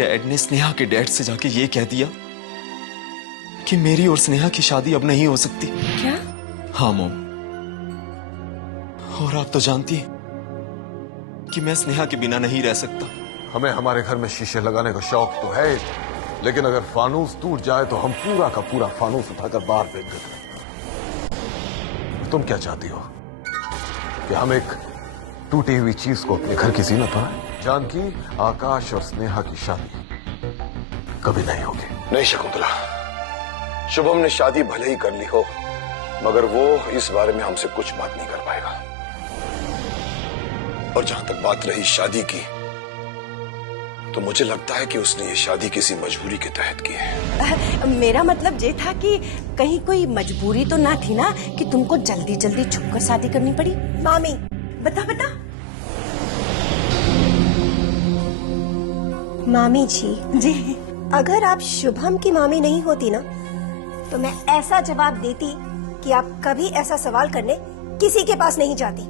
Dad ने स्नेहा के dad से जाके ये कह दिया कि मेरी और स्नेहा की शादी अब नहीं हो सकती। क्या? हाँ मॉम, और आप तो जानती हैं कि मैं स्नेहा के बिना नहीं रह सकता। हमें हमारे घर में शीशे लगाने का शौक तो है, लेकिन अगर फानूस टूट जाए तो हम पूरा का पूरा फानूस उठाकर बाहर फेंक देते। तुम क्या चाहती हो कि हम एक टूटी हुई चीज को अपने घर की जीनत बनाएं? जानकी, आकाश और स्नेहा की शादी कभी नहीं होगी। नहीं शकुंतला, शुभम ने शादी भले ही कर ली हो, मगर वो इस बारे में हमसे कुछ बात नहीं कर पाएगा। और जहां तक बात रही शादी की, तो मुझे लगता है कि उसने ये शादी किसी मजबूरी के तहत की है। मेरा मतलब ये था कि कहीं कोई मजबूरी तो ना थी ना कि तुमको जल्दी जल्दी छुपकर शादी करनी पड़ी। मामी बता बता। मामी जी, अगर आप शुभम की मामी नहीं होती ना, तो मैं ऐसा जवाब देती कि आप कभी ऐसा सवाल करने किसी के पास नहीं जाती।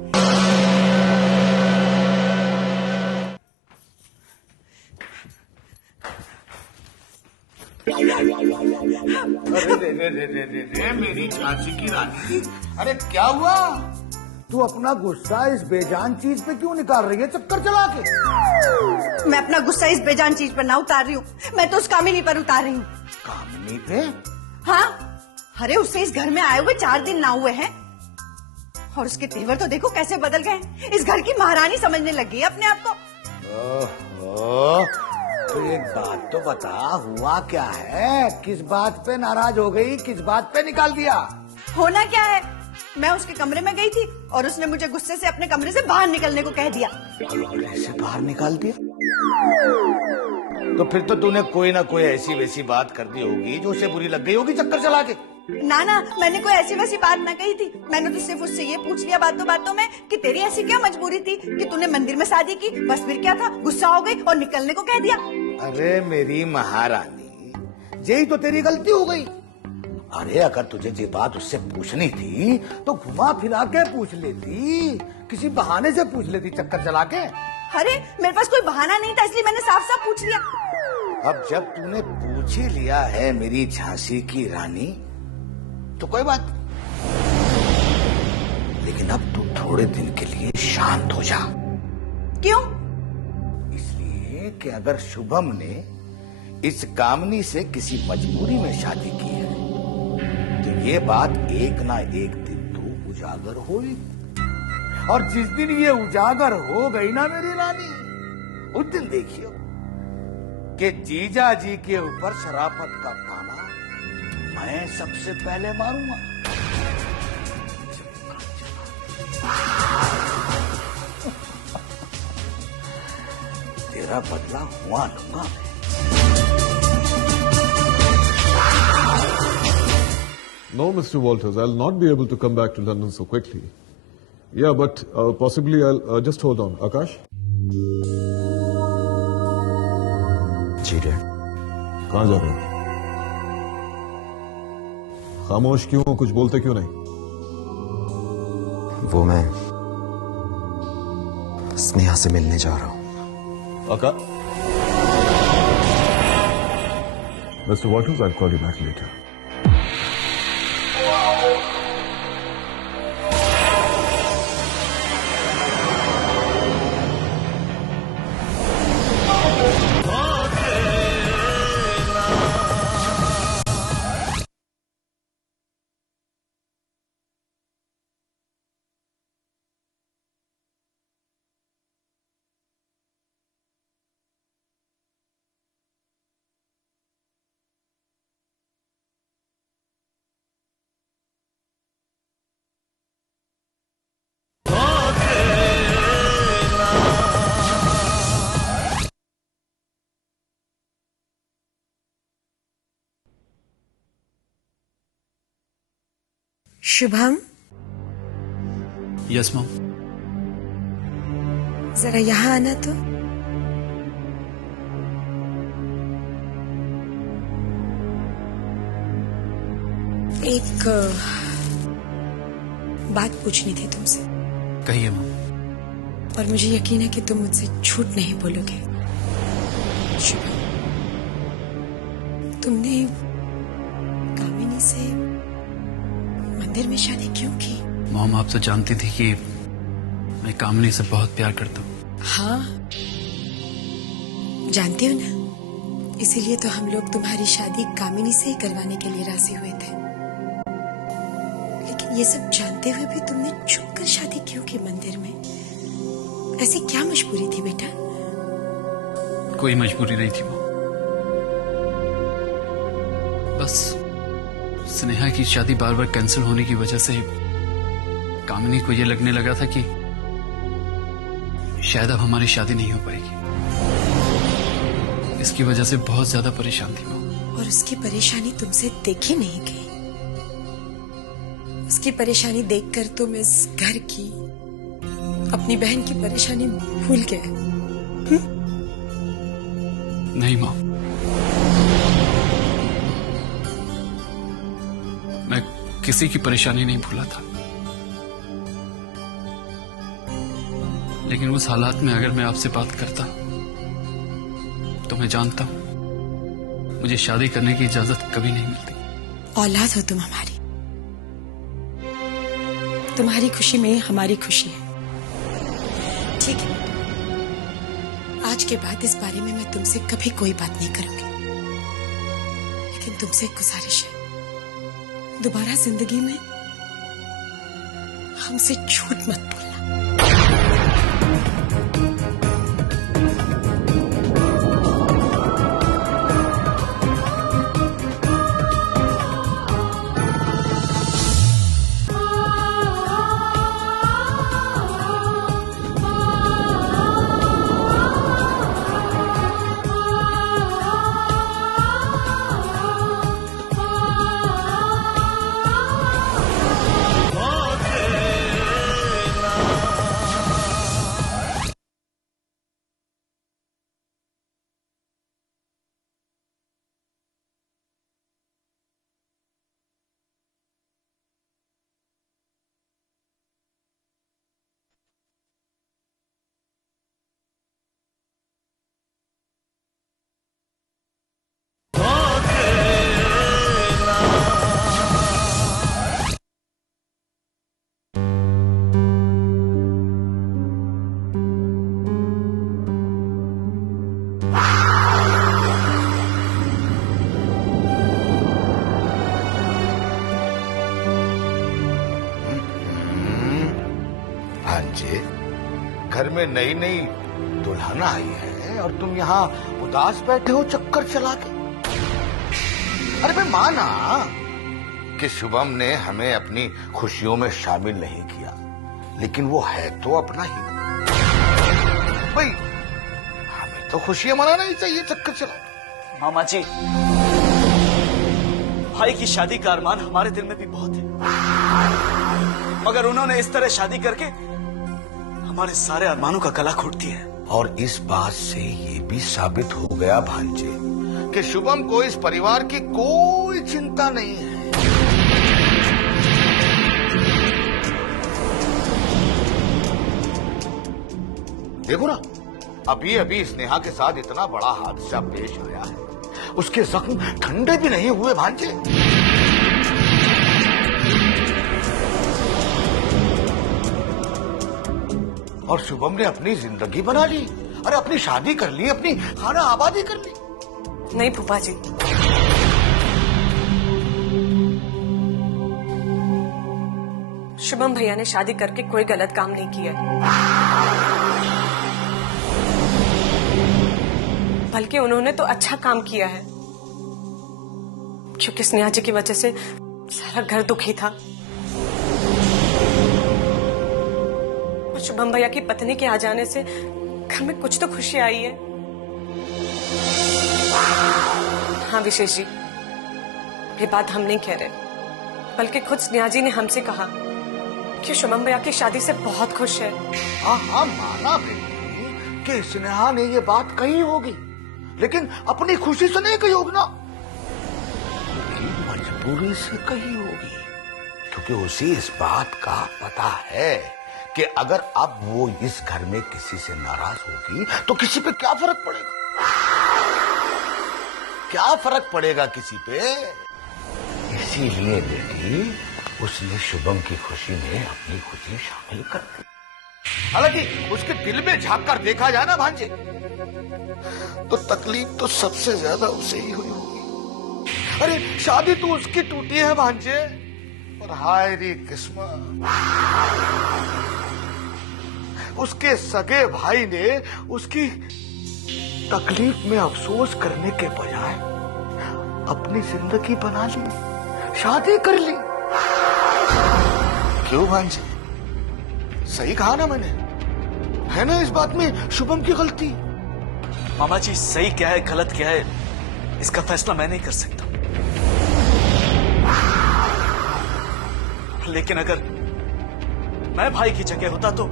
अरे मेरी झांसी की रानी, अरे क्या हुआ? तू अपना गुस्सा इस बेजान चीज पे क्यों निकाल रही है चक्कर चला के? मैं अपना गुस्सा इस बेजान चीज पर ना उतार रही हूँ, मैं तो उस कामिनी पर उतार रही हूँ। कामिनी पे? हाँ, अरे उससे इस घर में आए हुए 4 दिन ना हुए हैं और उसके तेवर तो देखो कैसे बदल गए। इस घर की महारानी समझने लगी है अपने आप को। ओहो, तो एक बात तो बता, हुआ क्या है? किस बात पे नाराज हो गई? किस बात पे निकाल दिया? होना क्या है, मैं उसके कमरे में गई थी और उसने मुझे गुस्से से अपने कमरे से बाहर निकलने को कह दिया। ऐसे बाहर निकाल दिया? तो फिर तो तूने कोई ना कोई ऐसी वैसी बात कर दी होगी जो उसे बुरी लग गई होगी चक्कर चला के। ना ना, मैंने कोई ऐसी वैसी बात ना कही थी। मैंने तो सिर्फ उससे ये पूछ लिया बातों बातों में कि तेरी ऐसी क्या मजबूरी थी कि तूने मंदिर में शादी की, बस फिर क्या था, गुस्सा हो गई और निकलने को कह दिया। अरे मेरी महारानी, यही तो तेरी गलती हो गई। अरे अगर तुझे ये बात उससे पूछनी थी तो घुमा फिरा के पूछ लेती, किसी बहाने से पूछ लेती चक्कर चला के। अरे मेरे पास कोई बहाना नहीं था, इसलिए मैंने साफ साफ पूछ लिया। अब जब तूने पूछ ही लिया है मेरी झांसी की रानी, तो कोई बात नहीं, लेकिन अब तू थोड़े दिन के लिए शांत हो जा। क्यों? इसलिए कि अगर शुभम ने इस कामनी से किसी मजबूरी में शादी की है, तो ये बात एक ना एक दिन तो उजागर होगी। और जिस दिन ये उजागर हो गई ना मेरी रानी, उस दिन देखियो कि जीजा जी के ऊपर शराफत का ताना मैं सबसे पहले मारूंगा। तेरा बदला हुआ लूंगा मैं। No, Mr. Walters, I'll not be able to come back to London so quickly. Yeah, but possibly I'll just hold on. Akash? जी डैड। कहाँ जा रहे हो? खामोश क्यों हो? कुछ बोलते क्यों नहीं? वो मैं स्नेहा से मिलने जा रहा हूँ। Akash? Mr. Walters, I'll call you back later. Shubham, yes mom. जरा यहाँ आना तो। एक बात पूछनी थी तुमसे। कहिए मॉम। और मुझे यकीन है कि तुम मुझसे झूठ नहीं बोलोगे। शुभम, तुमने कामिनी से मंदिर में शादी क्यों की? मॉम, आप तो जानती थी कि मैं कामिनी से बहुत प्यार करता हूँ। हाँ, जानती हो ना, इसीलिए तो हम लोग तुम्हारी शादी कामिनी से ही करवाने के लिए राजी हुए थे। लेकिन ये सब जानते हुए भी तुमने छुपकर शादी क्यों की मंदिर में? ऐसी क्या मजबूरी थी बेटा? कोई मजबूरी नहीं थी वो, बस स्नेहा की शादी बार बार कैंसिल होने की वजह से कामिनी को ये लगने लगा था कि शायद अब हमारी शादी नहीं हो पाएगी। इसकी वजह से बहुत ज्यादा परेशान थी वो। और उसकी परेशानी तुमसे देखी नहीं गई। उसकी परेशानी देखकर तुम इस घर की, अपनी बहन की परेशानी भूल गए। नहीं माँ, मैं किसी की परेशानी नहीं भूला था, लेकिन उस हालात में अगर मैं आपसे बात करता तो मैं जानता हूं मुझे शादी करने की इजाजत कभी नहीं मिलती। औलाद हो तुम हमारी, तुम्हारी खुशी में हमारी खुशी है। ठीक है, आज के बाद इस बारे में मैं तुमसे कभी कोई बात नहीं करूंगी, लेकिन तुमसे एक गुजारिश है, दोबारा जिंदगी में हमसे झूठ मत बोलना। भांजे, घर में नई नई दुल्हन आई है और तुम यहाँ उदास बैठे हो चक्कर चला के। अरे भाई माना कि शुभम ने हमें अपनी खुशियों में शामिल नहीं किया, लेकिन वो है तो अपना ही। भाई हमें तो खुशियां मनाना ही चाहिए चक्कर चला। मामा जी, भाई की शादी का अरमान हमारे दिल में भी बहुत है, मगर उन्होंने इस तरह शादी करके हमारे सारे अरमानों का गला घोट दिया है। और इस बात से ये भी साबित हो गया भांजे कि शुभम को इस परिवार की कोई चिंता नहीं है। देखो ना, अभी अभी स्नेहा के साथ इतना बड़ा हादसा पेश आया है, उसके जख्म ठंडे भी नहीं हुए भांजे। और शुभम ने अपनी जिंदगी बना ली, अरे अपनी शादी कर ली, अपनी खाना आबादी कर ली। नहीं फूफा जी, शुभम भैया ने शादी करके कोई गलत काम नहीं किया, बल्कि उन्होंने तो अच्छा काम किया है, क्योंकि स्नेहा जी की वजह से सारा घर दुखी था। और शुभम भैया की पत्नी के आ जाने से घर में कुछ तो खुशी आई है। हाँ विशेष जी, ये बात हम नहीं कह रहे, बल्कि खुद स्नेहा जी ने हमसे कहा कि शुभम भैया की शादी से बहुत खुश है। हाँ हाँ माना बेटी कि स्नेहा ने ये बात कही होगी, लेकिन अपनी खुशी से नहीं कही होगी ना, मजबूरी से कही होगी, क्योंकि उसे इस बात का पता है कि अगर अब वो इस घर में किसी से नाराज होगी तो किसी पे क्या फर्क पड़ेगा। क्या फर्क पड़ेगा किसी पे। इसीलिए बेटी उसने शुभम की खुशी में अपनी खुशी शामिल कर दी। हालांकि उसके दिल में झांक कर देखा जाए ना भांजे, तो तकलीफ तो सबसे ज्यादा उसे ही हुई होगी। अरे शादी तो उसकी टूटी है भांजे, और हाय री किस्मत, उसके सगे भाई ने उसकी तकलीफ में अफसोस करने के बजाय अपनी जिंदगी बना ली, शादी कर ली। क्यों भांजे, सही कहा ना मैंने? है ना इस बात में शुभम की गलती? मामा जी, सही क्या है गलत क्या है इसका फैसला मैं नहीं कर सकता, लेकिन अगर मैं भाई की जगह होता तो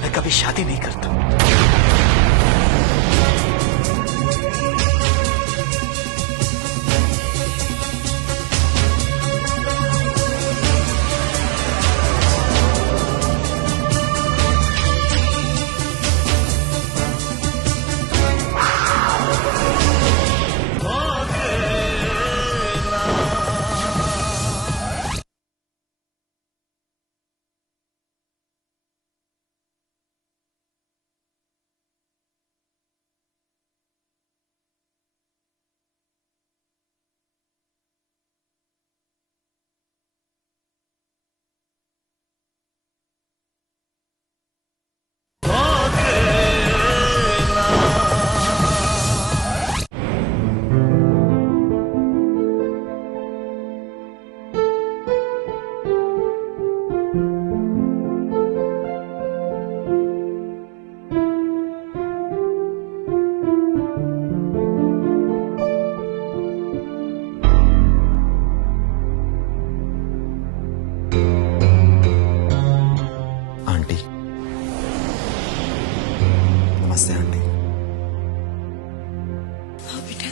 मैं कभी शादी नहीं करता। नमस्ते आंटी। हाँ बेटा,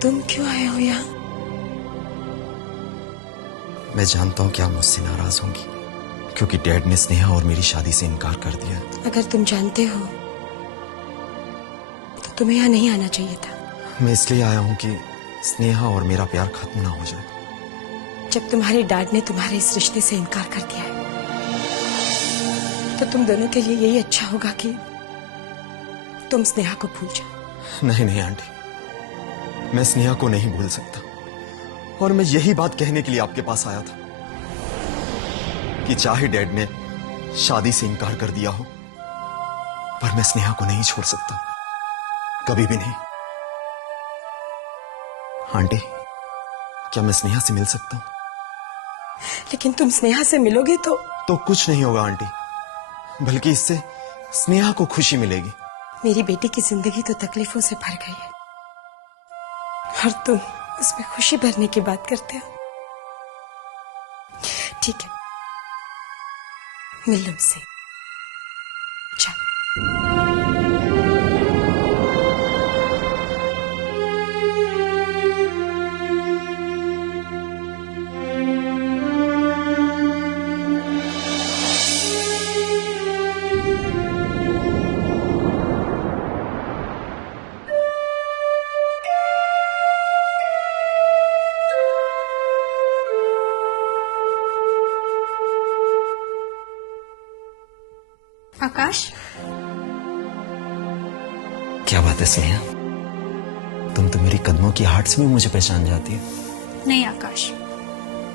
तुम क्यों आए हो यहाँ? मैं जानता हूँ कि आप मुझसे नाराज होंगी, क्योंकि डैड ने स्नेहा और मेरी शादी से इनकार कर दिया। अगर तुम जानते हो तो तुम्हें यहाँ नहीं आना चाहिए था। मैं इसलिए आया हूँ कि स्नेहा और मेरा प्यार खत्म ना हो जाए। जब तुम्हारे डैड ने तुम्हारे इस रिश्ते से इनकार कर दिया है तो तुम दोनों के लिए यही अच्छा होगा कि तुम स्नेहा को भूल जाओ। नहीं नहीं आंटी, मैं स्नेहा को नहीं भूल सकता, और मैं यही बात कहने के लिए आपके पास आया था कि चाहे डैड ने शादी से इनकार कर दिया हो, पर मैं स्नेहा को नहीं छोड़ सकता, कभी भी नहीं। आंटी, क्या मैं स्नेहा से मिल सकता हूं? लेकिन तुम स्नेहा से मिलोगे तो कुछ नहीं होगा आंटी, बल्कि इससे स्नेहा को खुशी मिलेगी। मेरी बेटी की जिंदगी तो तकलीफों से भर गई है और तुम उसमें खुशी भरने की बात करते हो। ठीक है, मिल लो उससे। चल। आकाश, क्या बात है स्नेहा, तुम तो मेरी कदमों की आहट से भी मुझे पहचान जाती है। नहीं आकाश,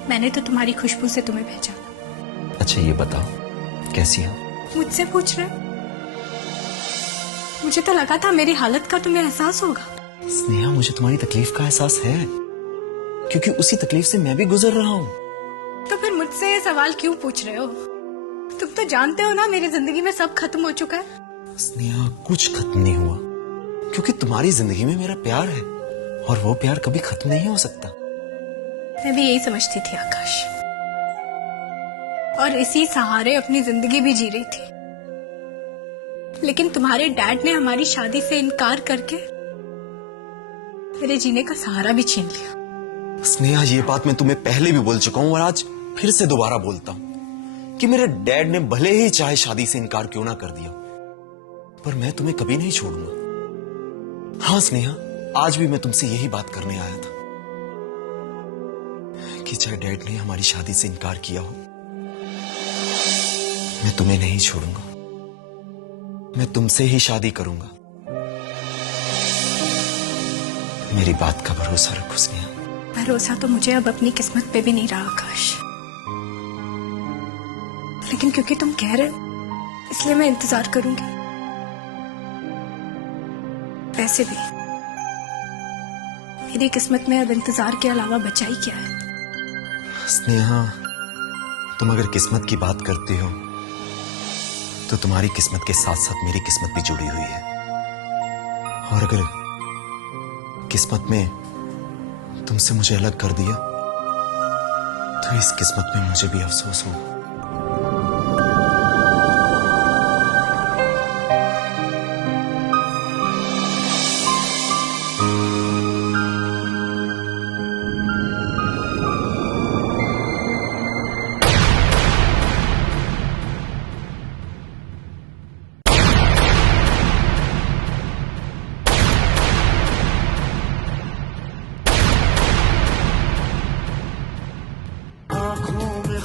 मैंने तो तुम्हारी खुशबू से तुम्हें पहचाना। अच्छा ये बताओ, कैसी हो? मुझसे पूछ रहे? मुझे तो लगा था मेरी हालत का तुम्हें एहसास होगा। स्नेहा, मुझे तुम्हारी तकलीफ का एहसास है, क्योंकि उसी तकलीफ से मैं भी गुजर रहा हूँ। तो फिर मुझसे ये सवाल क्यों पूछ रहे हो? तुम तो जानते हो ना मेरी जिंदगी में सब खत्म हो चुका है। स्नेहा, कुछ खत्म नहीं हुआ, क्योंकि तुम्हारी जिंदगी में मेरा प्यार है, और वो प्यार कभी खत्म नहीं हो सकता। मैं भी यही समझती थी आकाश, और इसी सहारे अपनी जिंदगी भी जी रही थी। लेकिन तुम्हारे डैड ने हमारी शादी से इनकार करके मेरे जीने का सहारा भी छीन लिया। स्नेहा, ये बात मैं तुम्हें पहले भी बोल चुका हूं और आज फिर से दोबारा बोलता हूं कि मेरे डैड ने भले ही चाहे शादी से इनकार क्यों ना कर दिया, पर मैं तुम्हें कभी नहीं छोड़ूंगा। हाँ स्नेहा, आज भी मैं तुमसे यही बात करने आया था कि चाहे डैड ने हमारी शादी से इनकार किया हो, मैं तुम्हें नहीं छोड़ूंगा। मैं तुमसे ही शादी करूंगा। मेरी बात का भरोसा रखो स्नेहा। भरोसा तो मुझे अब अपनी किस्मत पे भी नहीं रहा आकाश, लेकिन क्योंकि तुम कह रहे हो इसलिए मैं इंतजार करूंगी। वैसे भी मेरी किस्मत में अब इंतजार के अलावा बचा ही क्या है। स्नेहा, तुम अगर किस्मत की बात करते हो तो तुम्हारी किस्मत के साथ साथ मेरी किस्मत भी जुड़ी हुई है। और अगर किस्मत में तुमसे मुझे अलग कर दिया तो इस किस्मत में मुझे भी अफसोस होगा।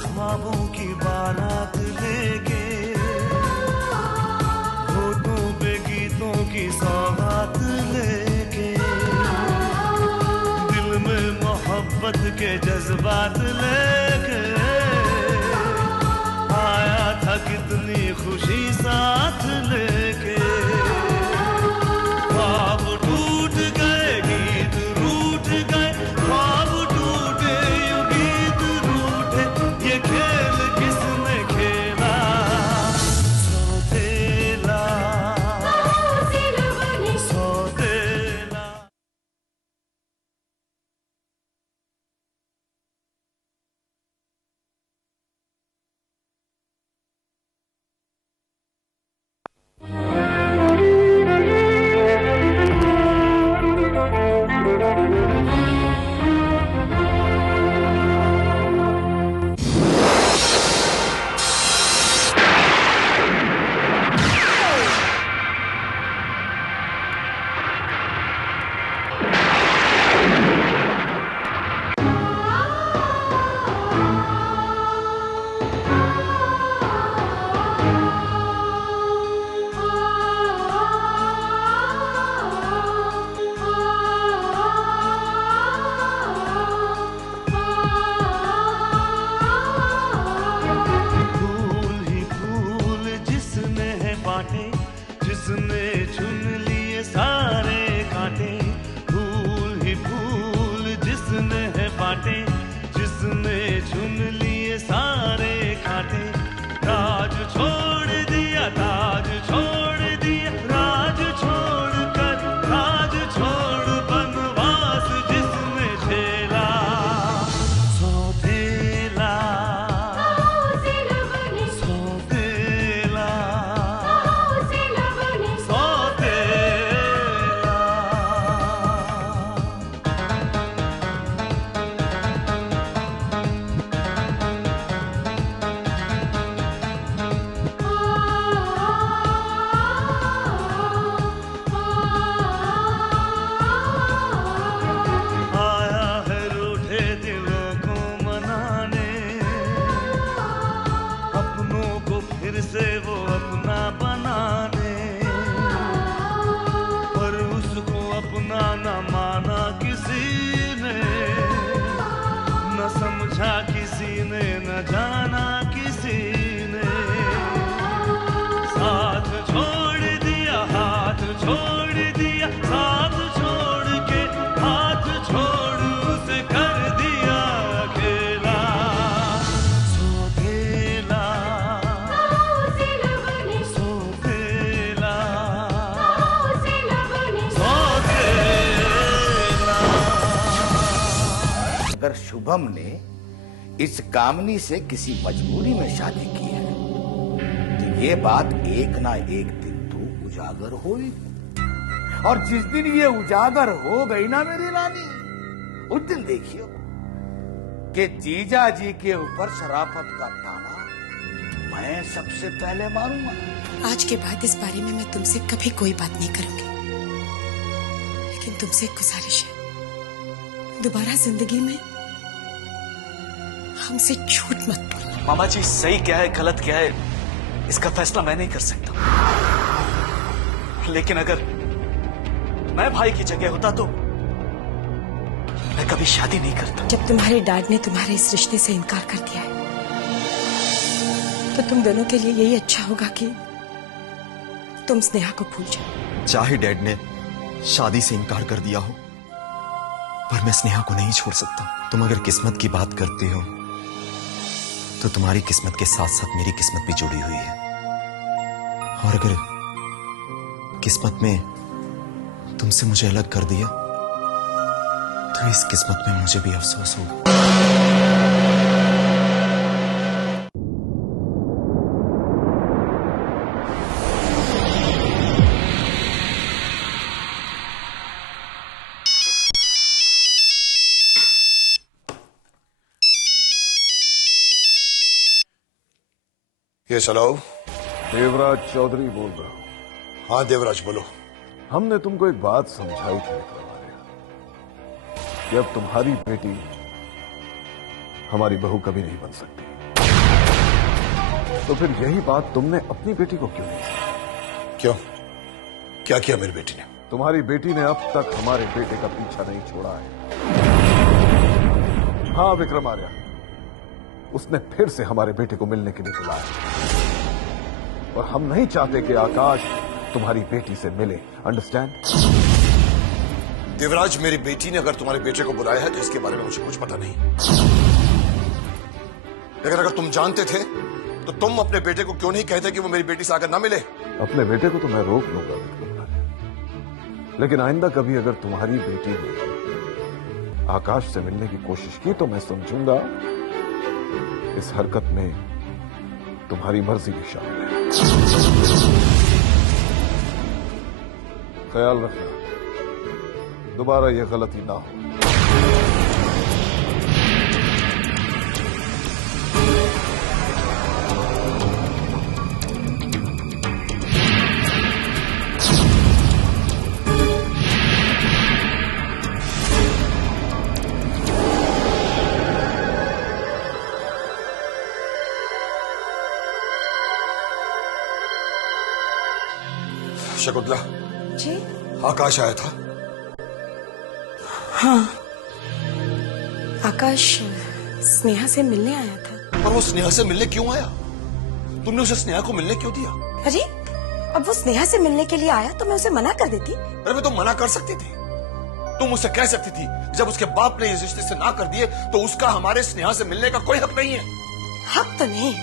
ख्वाबों की बारात लेके, होठों पे गीतों की सौगात लेके, दिल में मोहब्बत के जज्बात लेके आया था कितनी खुशी साथ लेके। ख्वाब टूट गए, गीत रूठ गए, ख्वाब टूटे यूं गीत रूठे, ये खेल किसने खेला? सौतेला सौतेला। जिसने चुन लिए सारे कांटे, फूल ही फूल जिसने है बांटे, जिसने चुन लिए सारे कांटे। राज छोड़ दिया, ताज छोड़ दिया, राज छोड़ कर राज छोड़ बनवास जिसने झेला। सौतेला से वो अपना बनाने, पर उसको अपना न माना किसी ने, न समझा किसी ने, न जाना किसी ने। साथ छोड़ दिया, हाथ छोड़ दिया, साथ छोड़ के हाथ छोड़ उसे कर दिया अकेला। सौतेला अगर शुभम ने इस कामनी से किसी मजबूरी में शादी की है तो ये बात एक ना एक दिन तो उजागर होगी। और जिस दिन ये उजागर हो गई ना मेरी रानी, उस दिन देखियो कि जीजा जी के ऊपर शराफत का ताना मैं सबसे पहले मारूंगा। आज के बाद इस बारे में मैं तुमसे कभी कोई बात नहीं करूंगी। लेकिन तुमसे एक गुजारिश है, दोबारा जिंदगी में हमसे झूठ मत बोलना। मामा जी, सही क्या है गलत क्या है इसका फैसला मैं नहीं कर सकता, लेकिन अगर मैं भाई की जगह होता तो मैं कभी शादी नहीं करता। जब तुम्हारे डैड ने तुम्हारे इस रिश्ते से इनकार कर दिया है तो तुम दोनों के लिए यही अच्छा होगा कि तुम स्नेहा को भूल जाओ। चाहे डैड ने शादी से इनकार कर दिया हो, पर मैं स्नेहा को नहीं छोड़ सकता। तुम अगर किस्मत की बात करते हो तो तुम्हारी किस्मत के साथ साथ मेरी किस्मत भी जुड़ी हुई है, और अगर किस्मत में तुमसे मुझे अलग कर दिया तो इस किस्मत में मुझे भी अफसोस होगा। ये चलाओ। देवराज चौधरी बोल रहा हूं। हाँ देवराज बोलो। हमने तुमको एक बात समझाई थी विक्रमार्य, कि अब तुम्हारी बेटी हमारी बहू कभी नहीं बन सकती, तो फिर यही बात तुमने अपनी बेटी को क्यों नहीं की? क्यों? क्या किया मेरी बेटी ने? तुम्हारी बेटी ने अब तक हमारे बेटे का पीछा नहीं छोड़ा है। हाँ विक्रमार्य, उसने फिर से हमारे बेटे को मिलने के लिए बुलाया, और हम नहीं चाहते कि आकाश तुम्हारी बेटी से मिले। अंडरस्टैंड? देवराज, मेरी बेटी ने अगर तुम्हारे बेटे को बुलाया है तो इसके बारे में मुझे कुछ पता नहीं, लेकिन अगर तुम जानते थे तो तुम अपने बेटे को क्यों नहीं कहते कि वो मेरी बेटी से आकर ना मिले? अपने बेटे को तो मैं रोक लूंगा विक्रमार्य, लेकिन आइंदा कभी अगर तुम्हारी बेटी ने आकाश से मिलने की कोशिश की तो मैं समझूंगा इस हरकत में तुम्हारी मर्जी भी शामिल है। ख्याल रखना दोबारा यह गलती ना हो। शकुंतला, जी? आकाश आया था? हाँ, आकाश स्नेहा से मिलने आया था। और वो स्नेहा से मिलने क्यों आया? तुमने उसे स्नेहा को मिलने क्यों दिया? अरे, अब वो स्नेहा से मिलने के लिए आया तो मैं उसे मना कर देती। अरे मैं तो मना कर सकती थी, तुम उससे कह सकती थी जब उसके बाप ने इस रिश्ते से ना कर दिए तो उसका हमारे स्नेहा से मिलने का कोई हक नहीं है। हक तो नहीं,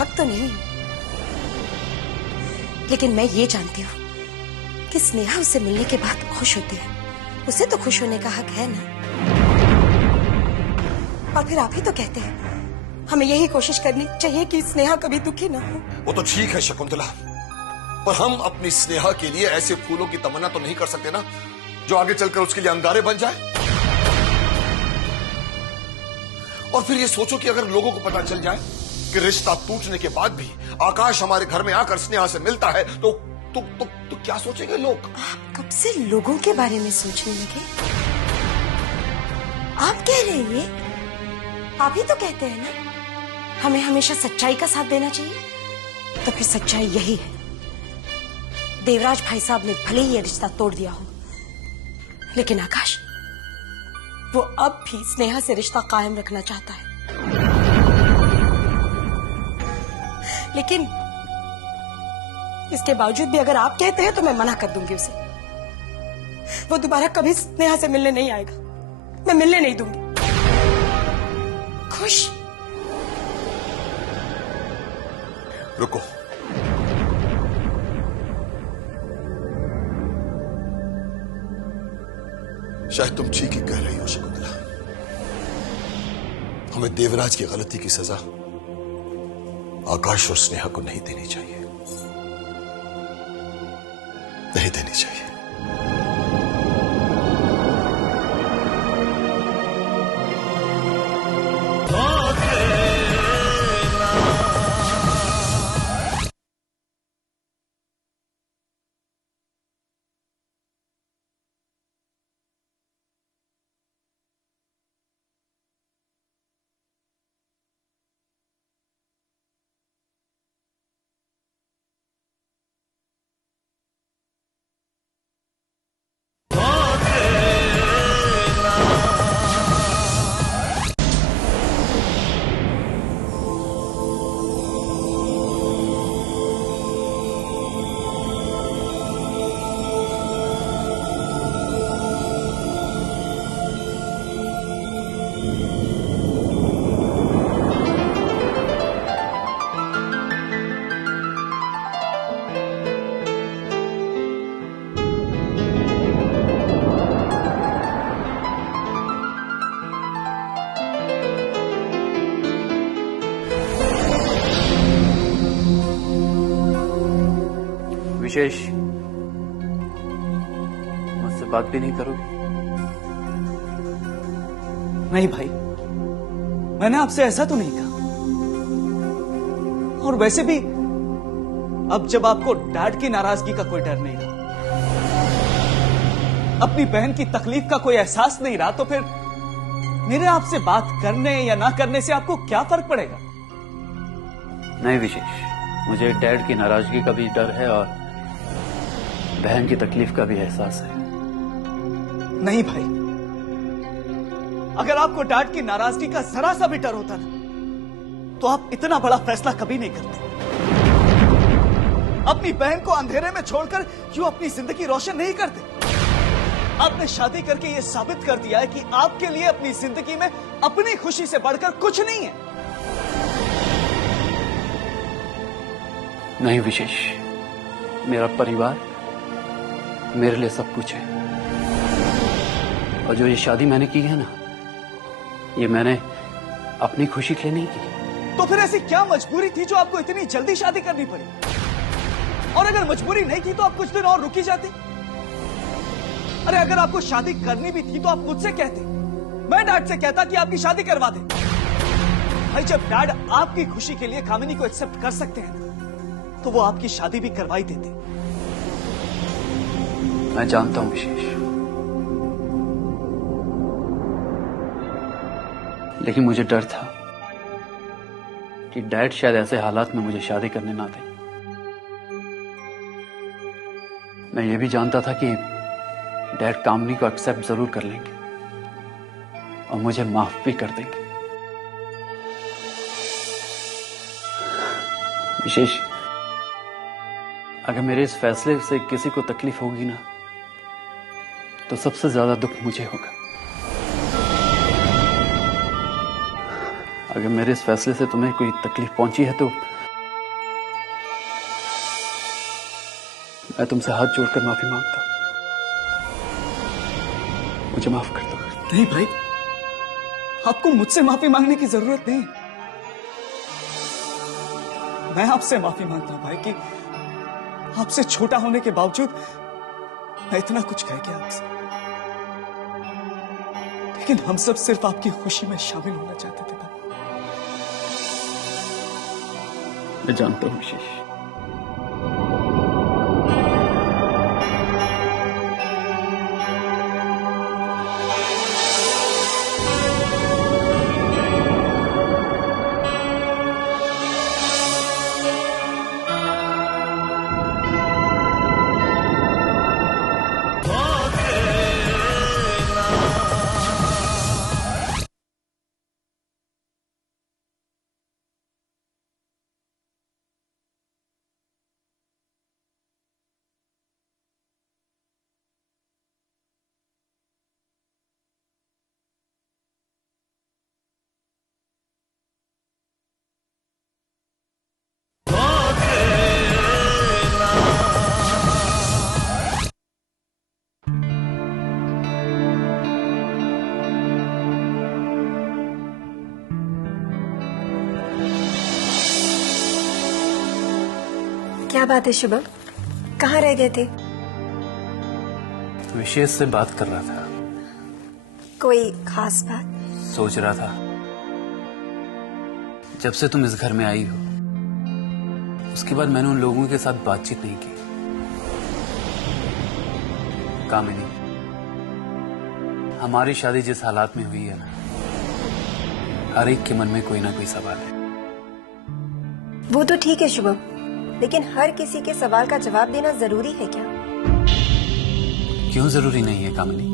हक तो नहीं, लेकिन मैं ये जानती हूँ कि स्नेहा उससे मिलने के बाद खुश होती है। उसे तो खुश होने का हक है ना। और फिर आप ही तो कहते हैं हमें यही कोशिश करनी चाहिए कि स्नेहा कभी दुखी ना हो। वो तो ठीक है शकुंतला, पर हम अपनी स्नेहा के लिए ऐसे फूलों की तमन्ना तो नहीं कर सकते ना जो आगे चलकर उसके लिए अंगारे बन जाए। और फिर ये सोचो कि अगर लोगों को पता चल जाए कि रिश्ता टूटने के बाद भी आकाश हमारे घर में आकर स्नेहा से मिलता है तो क्या सोचेंगे लोग? आप कब से लोगों के बारे में सोचने लगे? आप कह रहे हैं ये? आप ही तो कहते हैं ना हमें हमेशा सच्चाई का साथ देना चाहिए। तो फिर सच्चाई यही है, देवराज भाई साहब ने भले ही ये रिश्ता तोड़ दिया हो, लेकिन आकाश वो अब भी स्नेहा से रिश्ता कायम रखना चाहता है। लेकिन इसके बावजूद भी अगर आप कहते हैं तो मैं मना कर दूंगी उसे। वो दोबारा कभी स्नेहा से मिलने नहीं आएगा, मैं मिलने नहीं दूंगी। खुश? रुको, शायद तुम ठीक ही कह रही हो शकुंतला। हमें देवराज की गलती की सजा आकाश और स्नेहा को नहीं देनी चाहिए, नहीं देनी चाहिए। विशेष मुझसे बात भी नहीं करोगे? नहीं भाई, मैंने आपसे ऐसा तो नहीं कहा। और वैसे भी अब जब आपको डैड की नाराजगी का कोई डर नहीं रहा, अपनी बहन की तकलीफ का कोई एहसास नहीं रहा, तो फिर मेरे आपसे बात करने या ना करने से आपको क्या फर्क पड़ेगा? नहीं विशेष, मुझे डैड की नाराजगी का भी डर है और बहन की तकलीफ का भी एहसास है। नहीं भाई, अगर आपको डैड की नाराजगी का जरा सा भी डर होता ना, तो आप इतना बड़ा फैसला कभी नहीं करते। अपनी बहन को अंधेरे में छोड़कर क्यों अपनी जिंदगी रोशन नहीं करते? आपने शादी करके यह साबित कर दिया है कि आपके लिए अपनी जिंदगी में अपनी खुशी से बढ़कर कुछ नहीं है। नहीं विशेष, मेरा परिवार मेरे लिए सब कुछ है। और जो ये शादी मैंने की है ना, ये मैंने अपनी खुशी के लिए नहीं की। तो फिर ऐसी क्या मजबूरी थी जो आपको इतनी जल्दी शादी करनी पड़ी? और अगर मजबूरी नहीं थी तो आप कुछ दिन और रुकी जाते। अरे अगर आपको शादी करनी भी थी तो आप मुझसे कहते, मैं डैड से कहता कि आपकी शादी करवा दे। भाई जब डैड आपकी खुशी के लिए कामिनी को एक्सेप्ट कर सकते हैं ना, तो वो आपकी शादी भी करवाई देते। मैं जानता हूं विशेष, लेकिन मुझे डर था कि डैड शायद ऐसे हालात में मुझे शादी करने ना दें। मैं ये भी जानता था कि डैड कामनी को एक्सेप्ट जरूर कर लेंगे और मुझे माफ भी कर देंगे। विशेष, अगर मेरे इस फैसले से किसी को तकलीफ होगी ना, तो सबसे ज्यादा दुख मुझे होगा। अगर मेरे इस फैसले से तुम्हें कोई तकलीफ पहुंची है तो मैं तुमसे हाथ जोड़कर माफी मांगता हूं। मुझे माफ कर दो। नहीं भाई, आपको मुझसे माफी मांगने की जरूरत नहीं। मैं आपसे माफी मांगता हूं भाई कि आपसे छोटा होने के बावजूद मैं इतना कुछ कह गया आपसे। लेकिन हम सब सिर्फ आपकी खुशी में शामिल होना चाहते थे भाई। मैं जानता हूं विशेष, क्या बात है शुभम, कहाँ रह गए थे? विशेष से बात कर रहा था। कोई खास बात? सोच रहा था, जब से तुम इस घर में आई हो उसके बाद मैंने उन लोगों के साथ बातचीत नहीं की। कामिनी, हमारी शादी जिस हालात में हुई है ना, हर एक के मन में कोई ना कोई सवाल है। वो तो ठीक है शुभम, लेकिन हर किसी के सवाल का जवाब देना जरूरी है क्या? क्यों जरूरी नहीं है कामिनी?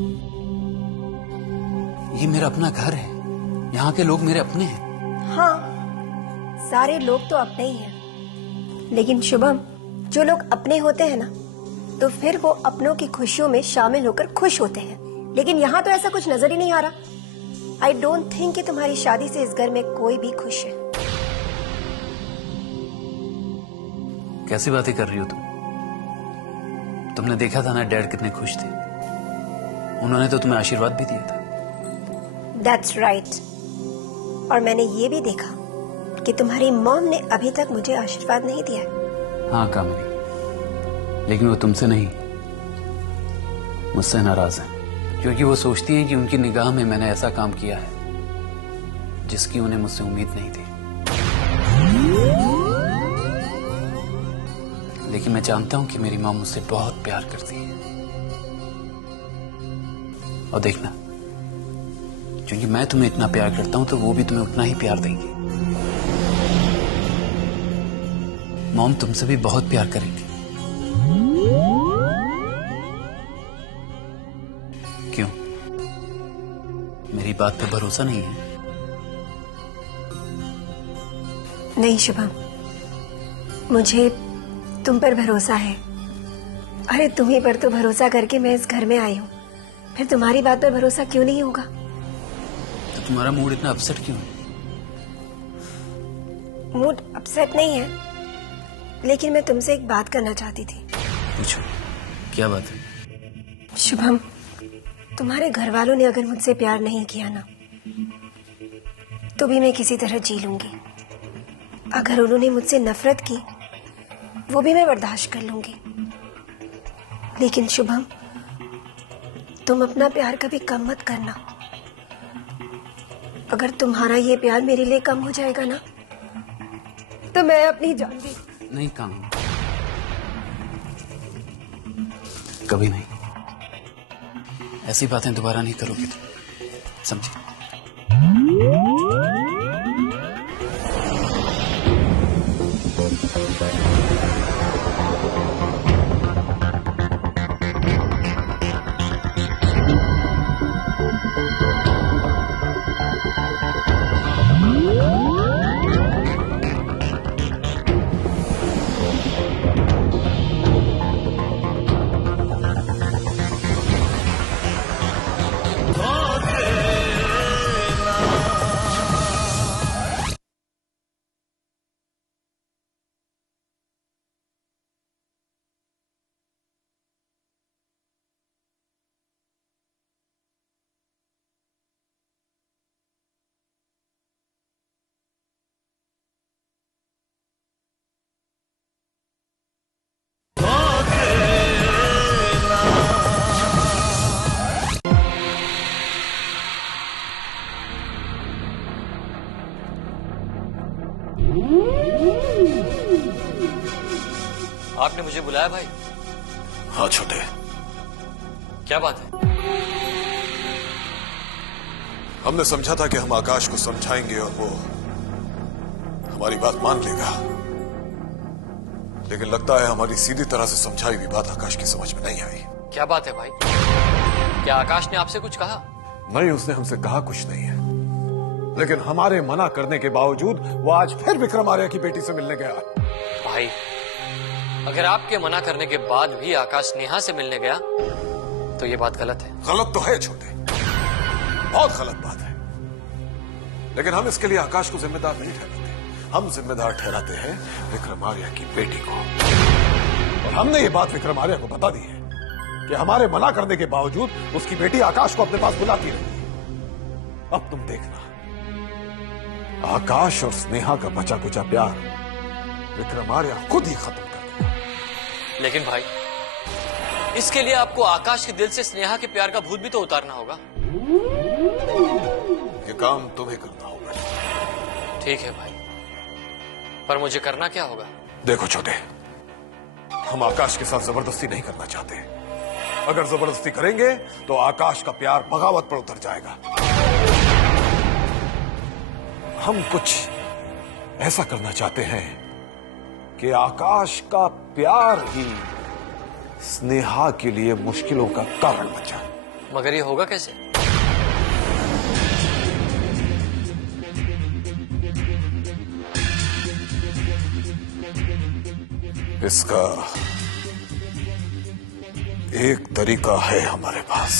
ये मेरा अपना घर है, यहाँ के लोग मेरे अपने हैं। हाँ, सारे लोग तो अपने ही हैं, लेकिन शुभम, जो लोग अपने होते हैं ना, तो फिर वो अपनों की खुशियों में शामिल होकर खुश होते हैं। लेकिन यहाँ तो ऐसा कुछ नजर ही नहीं आ रहा। आई डोंट थिंक कि तुम्हारी शादी से इस घर में कोई भी खुश है। कैसी बातें कर रही हो तुम? तुमने देखा था ना डैड कितने खुश थे। उन्होंने तो तुम्हें आशीर्वाद भी दिया था। That's right. और मैंने ये भी देखा कि तुम्हारी मॉम ने अभी तक मुझे आशीर्वाद नहीं दिया। हाँ कामिनी, लेकिन वो तुमसे नहीं, मुझसे नाराज है, क्योंकि वो सोचती हैं कि उनकी निगाह में मैंने ऐसा काम किया है जिसकी उन्हें मुझसे उम्मीद नहीं थी। लेकिन मैं जानता हूं कि मेरी मां मुझसे बहुत प्यार करती है। और देखना, क्योंकि मैं तुम्हें इतना प्यार करता हूं तो वो भी तुम्हें उतना ही प्यार देंगी। मॉम तुमसे भी बहुत प्यार करेंगी। क्यों, मेरी बात पे भरोसा नहीं है? नहीं शुभम, मुझे तुम पर भरोसा है। अरे तुम्ही पर तो भरोसा करके मैं इस घर में आई हूँ, फिर तुम्हारी बात पर भरोसा क्यों नहीं होगा? तो तुम्हारा मूड इतना अपसेट क्यों है? मूड अपसेट नहीं है, लेकिन मैं तुमसे एक बात करना चाहती थी। पूछो, क्या बात है? शुभम, तुम्हारे घर वालों ने अगर मुझसे प्यार नहीं किया ना, तो भी मैं किसी तरह जी लूंगी। अगर उन्होंने मुझसे नफरत की, वो भी मैं बर्दाश्त कर लूंगी। लेकिन शुभम, तुम अपना प्यार कभी कम मत करना। अगर तुम्हारा ये प्यार मेरे लिए कम हो जाएगा ना, तो मैं अपनी जान भी नहीं, काम कभी नहीं। ऐसी बातें दोबारा नहीं करोगे तुम, समझे? आपने मुझे बुलाया भाई? हाँ छोटे। क्या बात है? हमने समझा था कि हम आकाश को समझाएंगे और वो हमारी बात मान लेगा, लेकिन लगता है हमारी सीधी तरह से समझाई हुई बात आकाश की समझ में नहीं आई। क्या बात है भाई? क्या आकाश ने आपसे कुछ कहा? नहीं, उसने हमसे कहा कुछ नहीं है, लेकिन हमारे मना करने के बावजूद वो आज फिर विक्रम आर्या की बेटी से मिलने गया। भाई, अगर आपके मना करने के बाद भी आकाश नेहा से मिलने गया तो ये बात गलत है। गलत तो है छोटे, बहुत गलत बात है, लेकिन हम इसके लिए आकाश को जिम्मेदार नहीं ठहराते। हम जिम्मेदार ठहराते हैं विक्रम आर्या की बेटी को। और हमने ये बात विक्रम आर्या को बता दी है कि हमारे मना करने के बावजूद उसकी बेटी आकाश को अपने पास बुलाती रहती है। अब तुम देखना, आकाश और स्नेहा का बचा कुचा प्यार विक्रम आर्या खुद ही खत्म कर देगा। लेकिन भाई, इसके लिए आपको आकाश के दिल से स्नेहा के प्यार का भूत भी तो उतारना होगा। ये काम तुम्हें करना होगा। ठीक है भाई, पर मुझे करना क्या होगा? देखो छोटे, हम आकाश के साथ जबरदस्ती नहीं करना चाहते। अगर जबरदस्ती करेंगे तो आकाश का प्यार बगावत पर उतर जाएगा। हम कुछ ऐसा करना चाहते हैं कि आकाश का प्यार ही स्नेहा के लिए मुश्किलों का कारण बन जाए। मगर ये होगा कैसे? इसका एक तरीका है हमारे पास।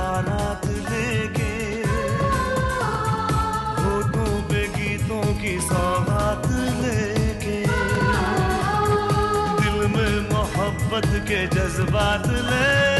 बारात लेके, होठों पे गीतों की सौगात लेके, दिल में मोहब्बत के जज्बात ले